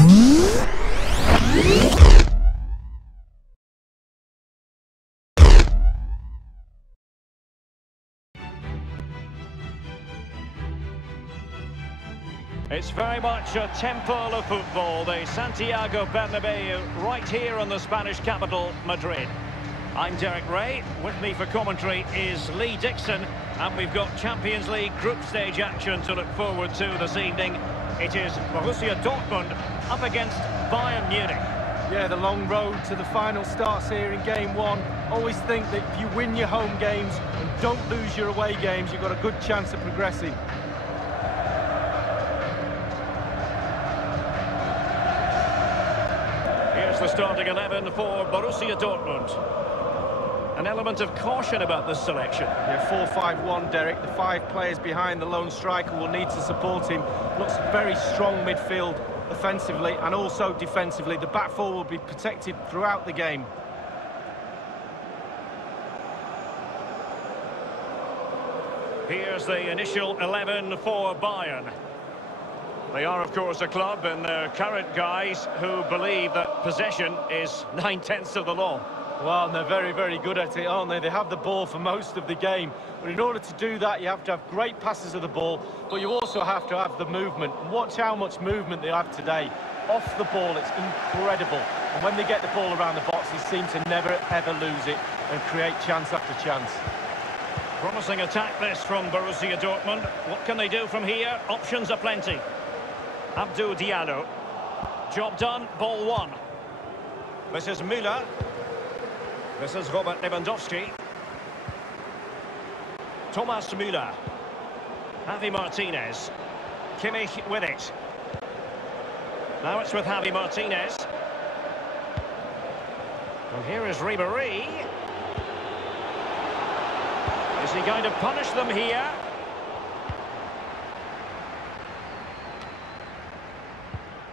It's very much a temple of football, the Santiago Bernabeu, right here in the Spanish capital, Madrid. I'm Derek Ray. With me for commentary is Lee Dixon, and we've got Champions League group stage action to look forward to this evening. It is Borussia Dortmund up against Bayern Munich. Yeah, the long road to the final starts here in game one. Always think that if you win your home games and don't lose your away games, you've got a good chance of progressing. Here's the starting 11 for Borussia Dortmund. An element of caution about this selection. Yeah, 4-5-1, Derek. The 5 players behind the lone striker will need to support him. Looks very strong midfield offensively and also defensively. The back four will be protected throughout the game. Here's the initial 11 for Bayern. They are, of course, a club and their current guys who believe that possession is 9/10 of the law. Well, and they're very, very good at it, aren't they? They have the ball for most of the game. But in order to do that, you have to have great passes of the ball, but you also have to have the movement. And watch how much movement they have today. Off the ball, it's incredible. And when they get the ball around the box, they seem to never, ever lose it and create chance after chance. Promising attack this from Borussia Dortmund. What can they do from here? Options are plenty. Abdou Diallo. Job done, ball one. This is Müller. This is Robert Lewandowski. Thomas Müller. Javi Martinez. Kimmich with it. Now it's with Javi Martinez. And here is Ribéry. Is he going to punish them here?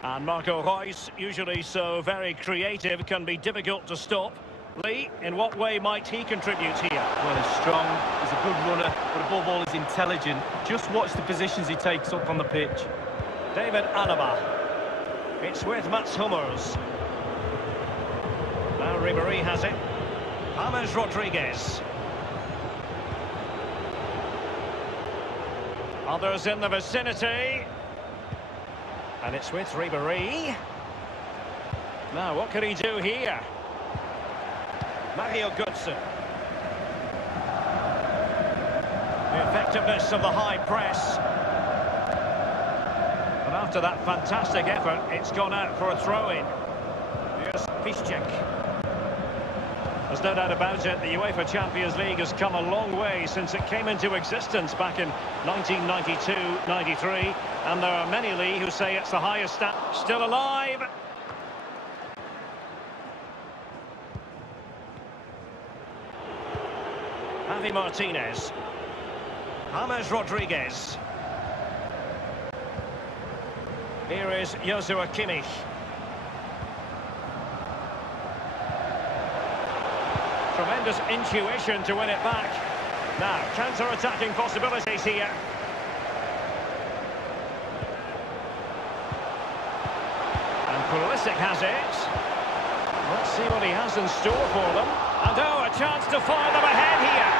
And Marco Reus, usually so very creative, can be difficult to stop. Lee, in what way might he contribute here? Well, he's strong, he's a good runner, but above all, he's intelligent. Just watch the positions he takes up on the pitch. David Alaba. It's with Mats Hummels. Now Ribéry has it. James Rodriguez. Others in the vicinity. And it's with Ribéry. Now, what can he do here? Mario Götze. The effectiveness of the high press. But after that fantastic effort, it's gone out for a throw-in. Here's Piszczek. There's no doubt about it, the UEFA Champions League has come a long way since it came into existence back in 1992-93. And there are many, Lee, who say it's the highest stat. Still alive. Javi Martinez. James Rodriguez. Here is Joshua Kimmich. Tremendous intuition to win it back. Now, counter-attacking possibilities here. And Pulisic has it. Let's see what he has in store for them. And oh, a chance to fire them ahead here.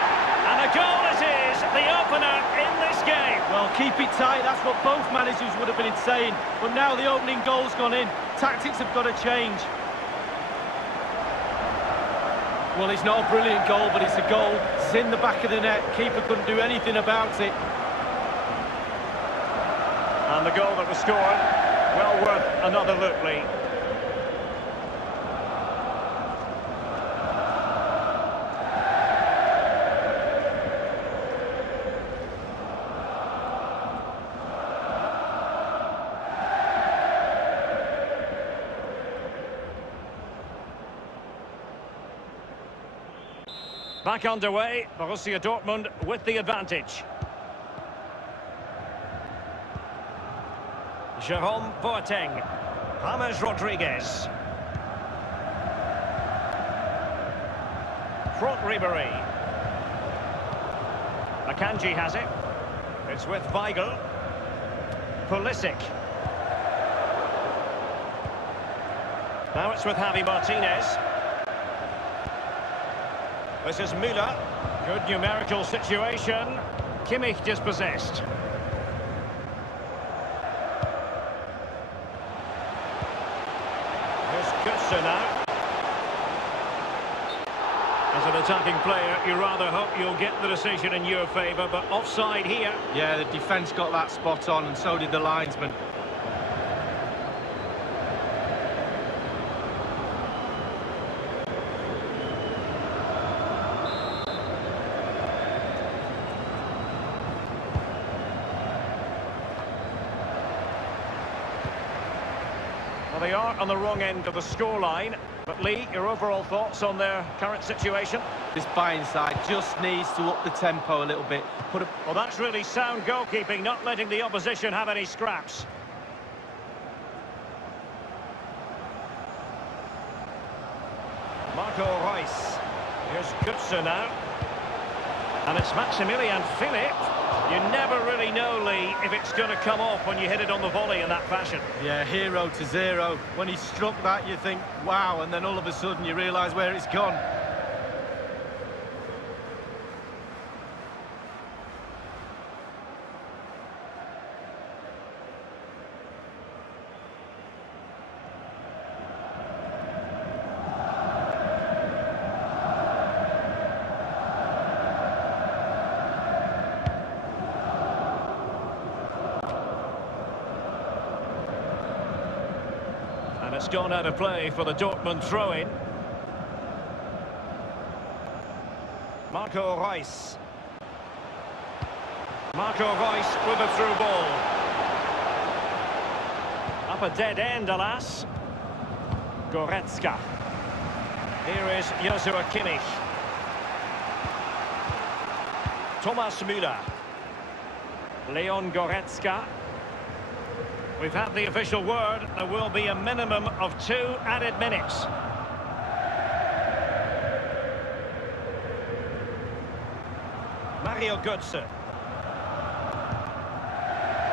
And a goal it is, the opener in this game. Well, keep it tight, that's what both managers would have been saying. But now the opening goal's gone in. Tactics have got to change. Well, it's not a brilliant goal, but it's a goal. It's in the back of the net. Keeper couldn't do anything about it. And the goal that was scored, well worth another look, Lee. Back underway, Borussia Dortmund with the advantage. Jerome Boateng. James Rodriguez. Franck Ribéry. Akanji has it. It's with Weigl. Pulisic. Now it's with Javi Martinez. This is Müller. Good numerical situation. Kimmich dispossessed. Here's Cuda now. As an attacking player, you rather hope you'll get the decision in your favour, but offside here. Yeah, the defence got that spot on, and so did the linesman. Well, they are on the wrong end of the scoreline. But Lee, your overall thoughts on their current situation? This Bayern side just needs to up the tempo a little bit. Well, that's really sound goalkeeping, not letting the opposition have any scraps. Marco Reus. Here's Cuda now. And it's Maximilian Philipp. You never really know, Lee, if it's going to come off when you hit it on the volley in that fashion. Yeah, 0-0. When he struck that, you think, wow, and then all of a sudden you realise where it's gone. And it's gone out of play for the Dortmund throw-in. Marco Reus. Marco Reus with a through ball. Up a dead end, alas. Goretzka. Here is Joshua Kimmich. Thomas Müller. Leon Goretzka. We've had the official word. There will be a minimum of 2 added minutes. Mario Götze.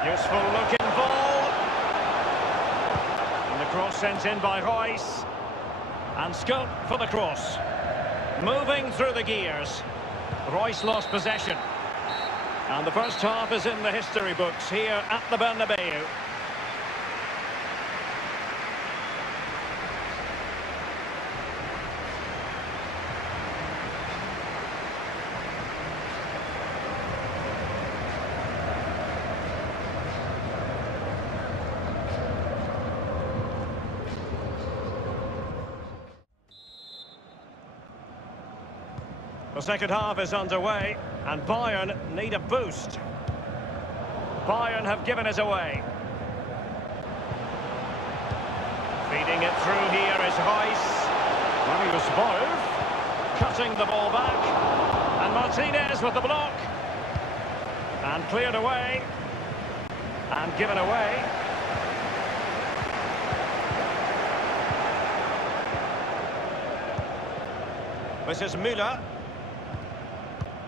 Useful looking ball. And the cross sent in by Reus. And scope for the cross. Moving through the gears. Reus lost possession. And the first half is in the history books here at the Bernabeu. The second half is underway, and Bayern need a boost. Bayern have given us away. Feeding it through here is Reus. Marius Wolf cutting the ball back. And Martinez with the block. And cleared away. And given away. This is Müller.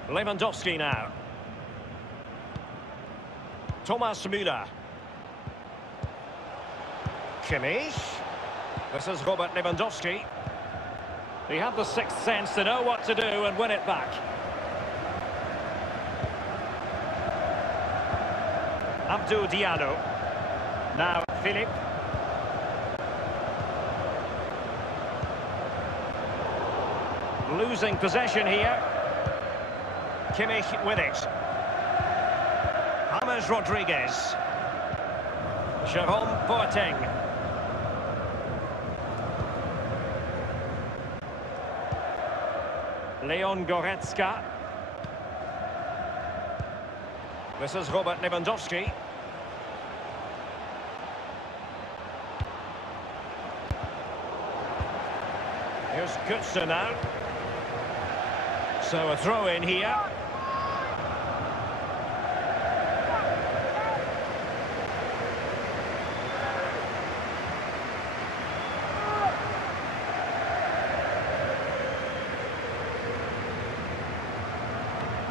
Lewandowski now. Thomas Müller. Kimmich. This is Robert Lewandowski. He had the sixth sense to know what to do and win it back. Abdou Diallo. Now Philipp. Losing possession here. Kimmich with it. James Rodriguez. Jerome Boateng. Leon Goretzka. This is Robert Lewandowski. Here's Cuda now. So a throw in here.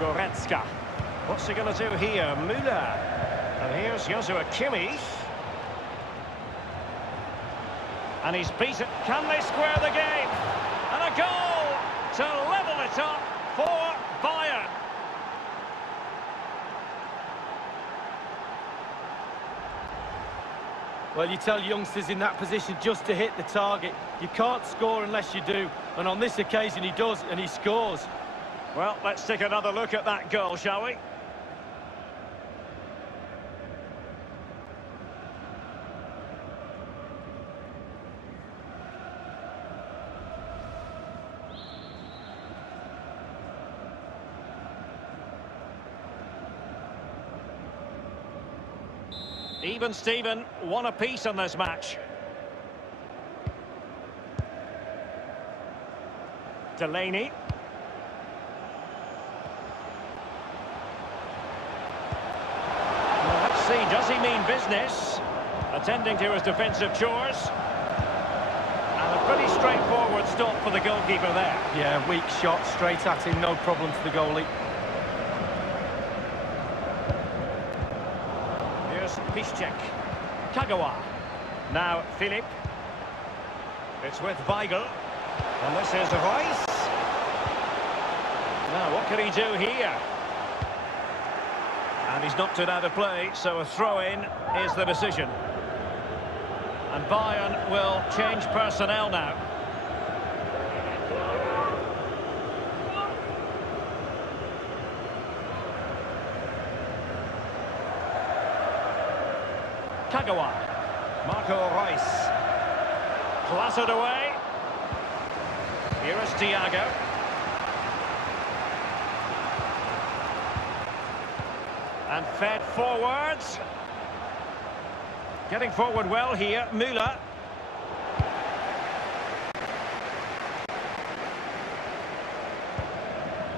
Goretzka. What's he going to do here? Müller. And here's Joshua Kimmich. And he's beaten. Can they square the game? And a goal to level it up for Bayern. Well, you tell youngsters in that position just to hit the target. You can't score unless you do. And on this occasion he does, and he scores. Well, let's take another look at that goal, shall we? Even Steven, one apiece on this match. Delaney. Well, let's see, does he mean business? Attending to his defensive chores. And a pretty straightforward stop for the goalkeeper there. Yeah, weak shot, straight at him, no problem for the goalie. Piszczek. Kagawa. Now Philip. It's with Weigl. And this is Reus. Now what can he do here? And he's knocked it out of play, so a throw-in is the decision. And Bayern will change personnel now. Kagawa. Marco Reus. Clattered away. Here is Thiago. And fed forwards. Getting forward well here, Müller.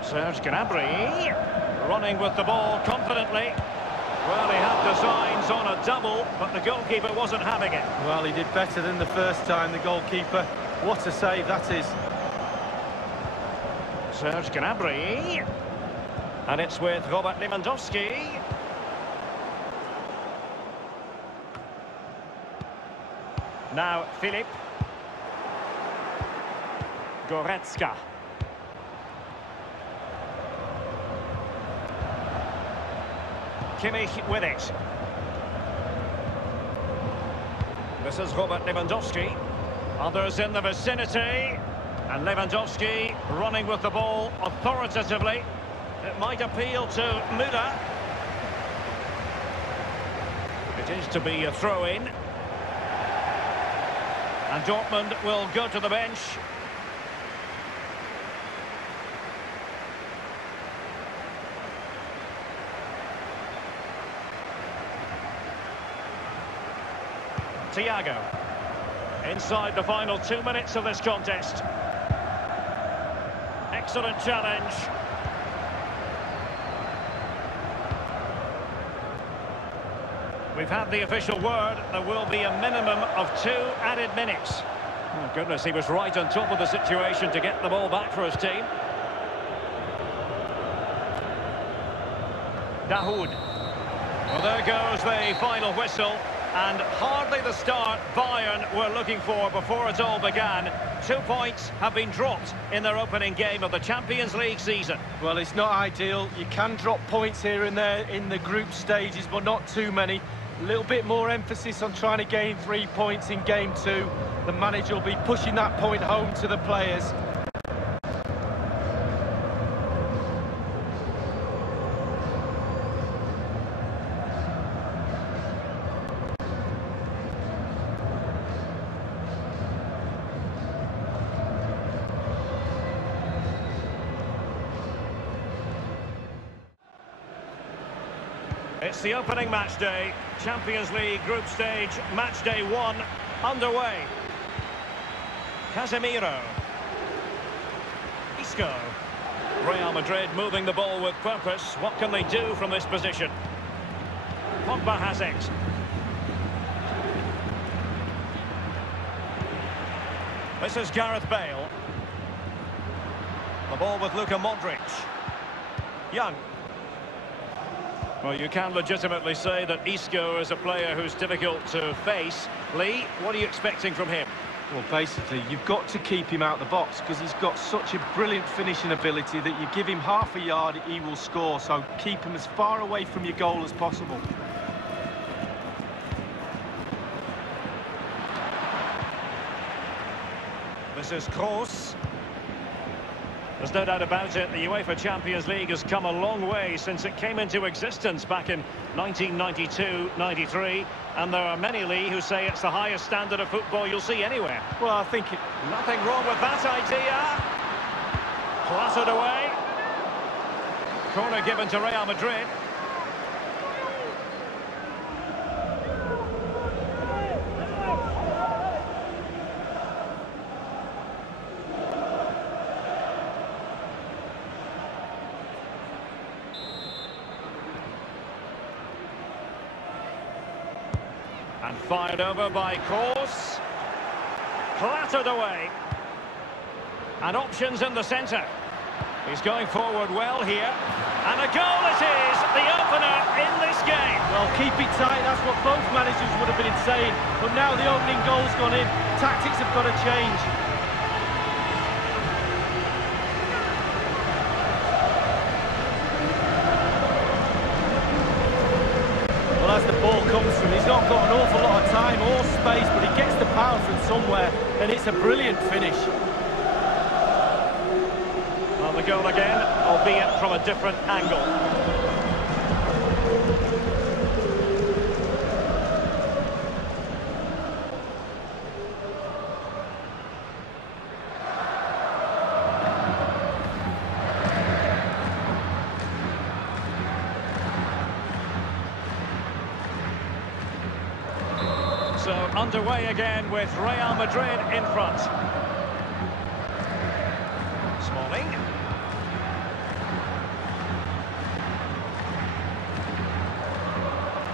Serge Gnabry. Running with the ball confidently. Well, he had designs on a double, but the goalkeeper wasn't having it. Well, he did better than the first time, the goalkeeper. What a save that is. Serge Gnabry. And it's with Robert Lewandowski. Now, Philip. Goretzka. Kimmich with it. This is Robert Lewandowski. Others in the vicinity. And Lewandowski running with the ball authoritatively. It might appeal to Müller. It is to be a throw-in. And Dortmund will go to the bench. Thiago. Inside the final 2 minutes of this contest. Excellent challenge. We've had the official word. There will be a minimum of 2 added minutes. Oh, goodness, he was right on top of the situation to get the ball back for his team. Dahoud. Well, there goes the final whistle. And hardly the start Bayern were looking for before it all began. 2 points have been dropped in their opening game of the Champions League season. Well, it's not ideal. You can drop points here and there in the group stages, but not too many. A little bit more emphasis on trying to gain 3 points in game 2. The manager will be pushing that point home to the players. It's the opening match day, Champions League group stage, match day 1 underway. Casemiro. Isco. Real Madrid moving the ball with purpose. What can they do from this position? Pogba has it. This is Gareth Bale. The ball with Luka Modric. Young. Well, you can legitimately say that Isco is a player who's difficult to face. Lee, what are you expecting from him? Well, basically, you've got to keep him out the box because he's got such a brilliant finishing ability that you give him half a yard, he will score. So keep him as far away from your goal as possible. This is Kroos. There's no doubt about it, the UEFA Champions League has come a long way since it came into existence back in 1992-93, and there are many, Lee, who say it's the highest standard of football you'll see anywhere. Well, I think nothing wrong with that idea. Clattered away. Corner given to Real Madrid. And fired over by Kroos. Clattered away. And options in the centre. He's going forward well here. And a goal it is, the opener in this game. Well, keep it tight, that's what both managers would have been saying. But now the opening goal's gone in. Tactics have got to change. Well, as the ball comes from, he's not got an awful lot of time or space, but he gets the power from somewhere, and it's a brilliant finish. Well, the goal again, albeit from a different angle. So underway again with Real Madrid in front. Smalling.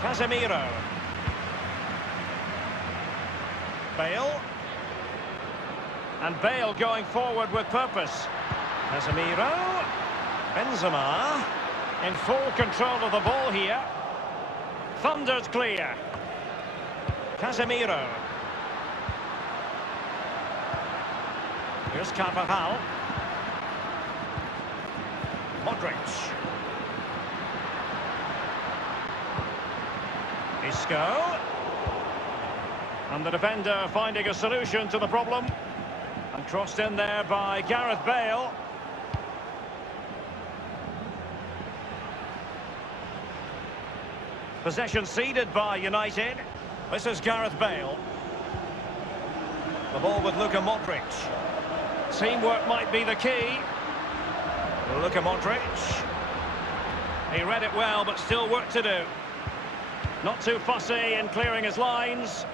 Casemiro. Bale. And Bale going forward with purpose. Casemiro. Benzema. In full control of the ball here. Thunders clear. Casemiro. Here's Carvajal. Modric. Isco. And the defender finding a solution to the problem. And crossed in there by Gareth Bale. Possession ceded by United. This is Gareth Bale. The ball with Luka Modric. Teamwork might be the key. Luka Modric. He read it well, but still work to do. Not too fussy in clearing his lines.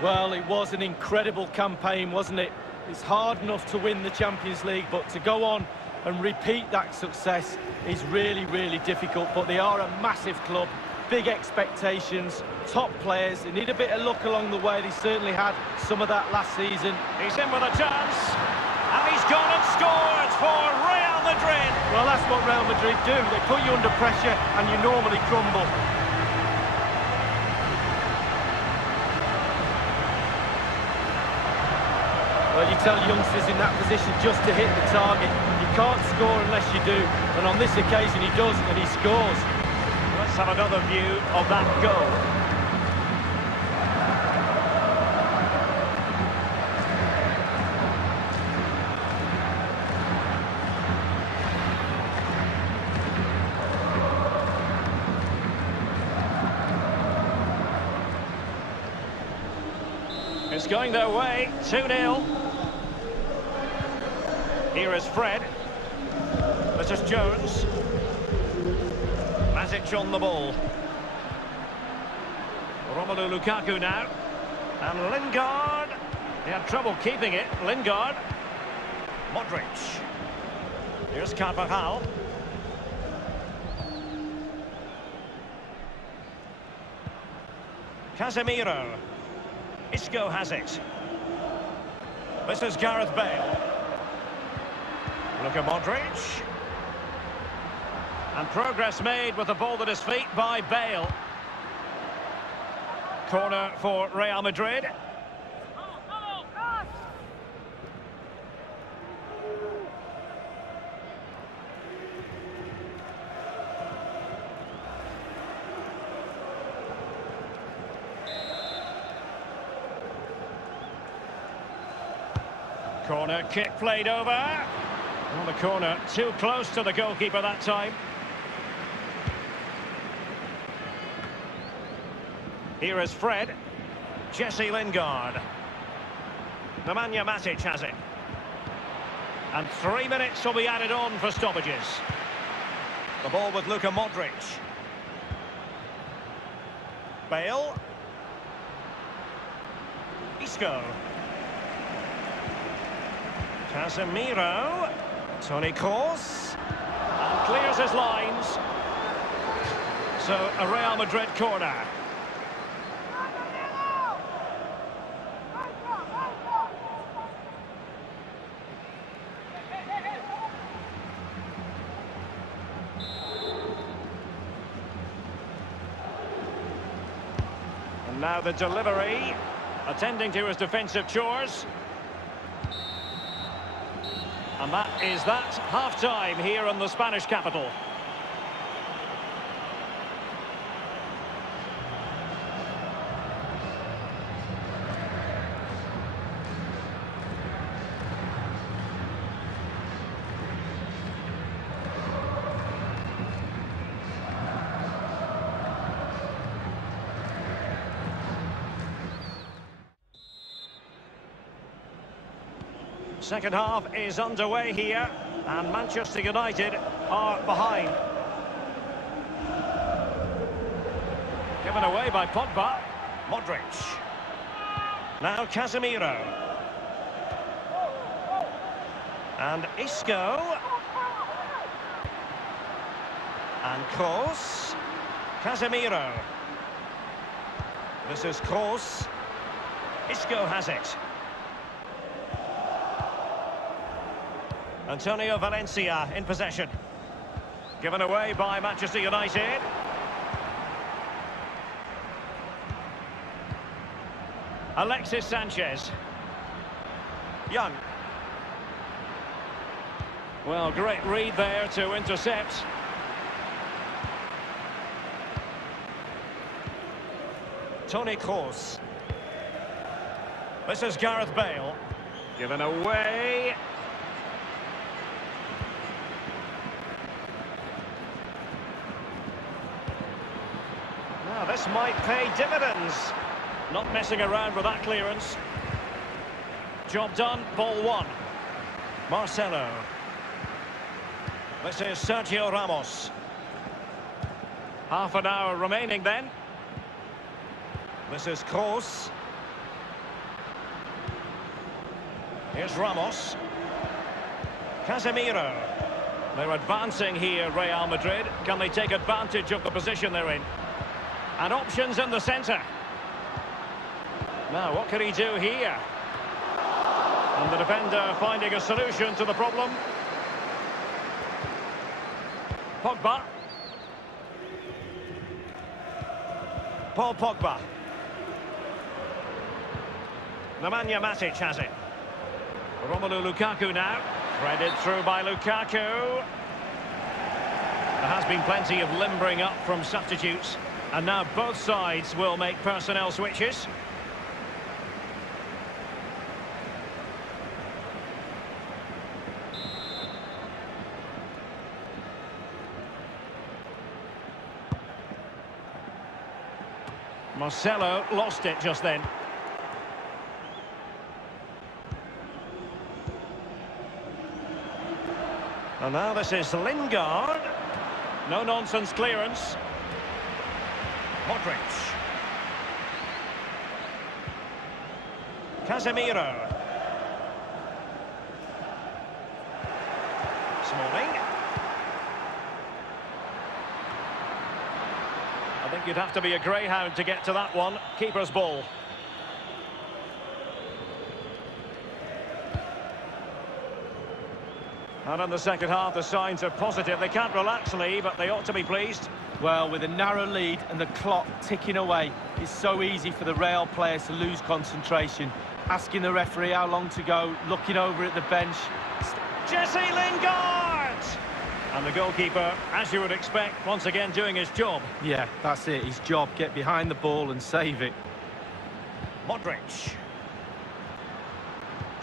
Well, it was an incredible campaign, wasn't it? It's hard enough to win the Champions League, but to go on and repeat that success is really, really difficult. But they are a massive club. Big expectations, top players. They need a bit of luck along the way. They certainly had some of that last season. He's in with a chance, and he's gone and scored for Real Madrid. Well, that's what Real Madrid do. They put you under pressure, and you normally crumble. Well, you tell youngsters in that position just to hit the target. You can't score unless you do, and on this occasion he does, and he scores. Let's have another view of that goal. It's going their way, 2-0. Here is Fred. This is Jones. Matic on the ball. Romelu Lukaku now. And Lingard. He had trouble keeping it. Lingard. Modric. Here's Carvajal. Casemiro. Isco has it. This is Gareth Bale. Luka Modric. And progress made with the ball at his feet by Bale. Corner for Real Madrid. Corner kick played over. On the corner, too close to the goalkeeper that time. Here is Fred. Jesse Lingard. Nemanja Matic has it. And 3 minutes will be added on for stoppages. The ball with Luka Modric. Bale. Isco. Casemiro. Toni Kroos. And clears his lines. So, a Real Madrid corner. And now the delivery, attending to his defensive chores. And that is that, half-time here in the Spanish capital. Second half is underway here, and Manchester United are behind. Given away by Pogba. Modric. Now Casemiro. And Isco. And Kroos. Casemiro. This is Kroos. Isco has it. Antonio Valencia in possession. Given away by Manchester United. Alexis Sanchez. Young. Well, great read there to intercept. Toni Kroos. This is Gareth Bale. Given away. Now, this might pay dividends. Not messing around with that clearance. Job done, ball one. Marcelo. This is Sergio Ramos. Half an hour remaining then. This is Kroos. Here's Ramos. Casemiro. They're advancing here, Real Madrid. Can they take advantage of the position they're in? And options in the centre. Now, what can he do here? And the defender finding a solution to the problem. Pogba. Paul Pogba. Nemanja Matic has it. Romelu Lukaku now. Threaded through by Lukaku. There has been plenty of limbering up from substitutes. And now both sides will make personnel switches. Marcelo lost it just then. And now this is Lingard. No-nonsense clearance. Modric. Casemiro. Smalling. I think you'd have to be a greyhound to get to that one. Keeper's ball. And in the second half, the signs are positive. They can't relax, Lee, but they ought to be pleased. Well, with a narrow lead and the clock ticking away, it's so easy for the Real players to lose concentration. Asking the referee how long to go, looking over at the bench. Jesse Lingard! And the goalkeeper, as you would expect, once again doing his job. Yeah, that's it, his job. Get behind the ball and save it. Modric.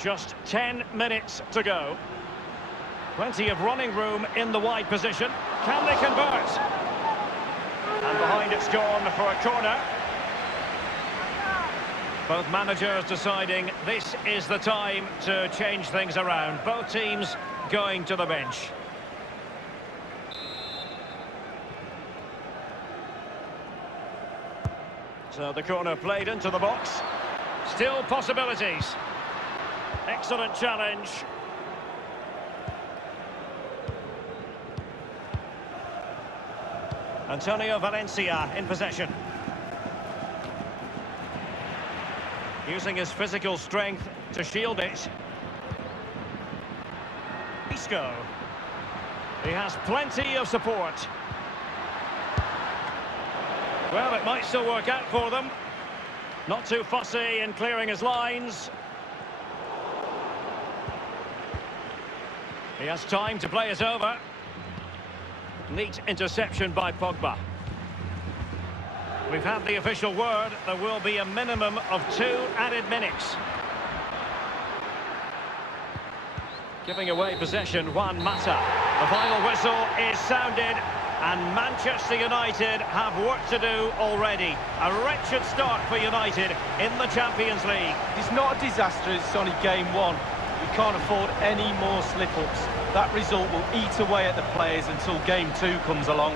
Just 10 minutes to go. Plenty of running room in the wide position. Can they convert? And behind it's gone for a corner. Both managers deciding this is the time to change things around. Both teams going to the bench. So the corner played into the box. Still possibilities. Excellent challenge. Antonio Valencia in possession. Using his physical strength to shield it. Isco. He has plenty of support. Well, it might still work out for them. Not too fussy in clearing his lines. He has time to play it over. Neat interception by Pogba. We've had the official word. There will be a minimum of 2 added minutes. Giving away possession, Juan Mata. The final whistle is sounded, and Manchester United have work to do already. A wretched start for United in the Champions League. It's not a disaster, it's only game one. We can't afford any more slip-ups. That result will eat away at the players until game 2 comes along.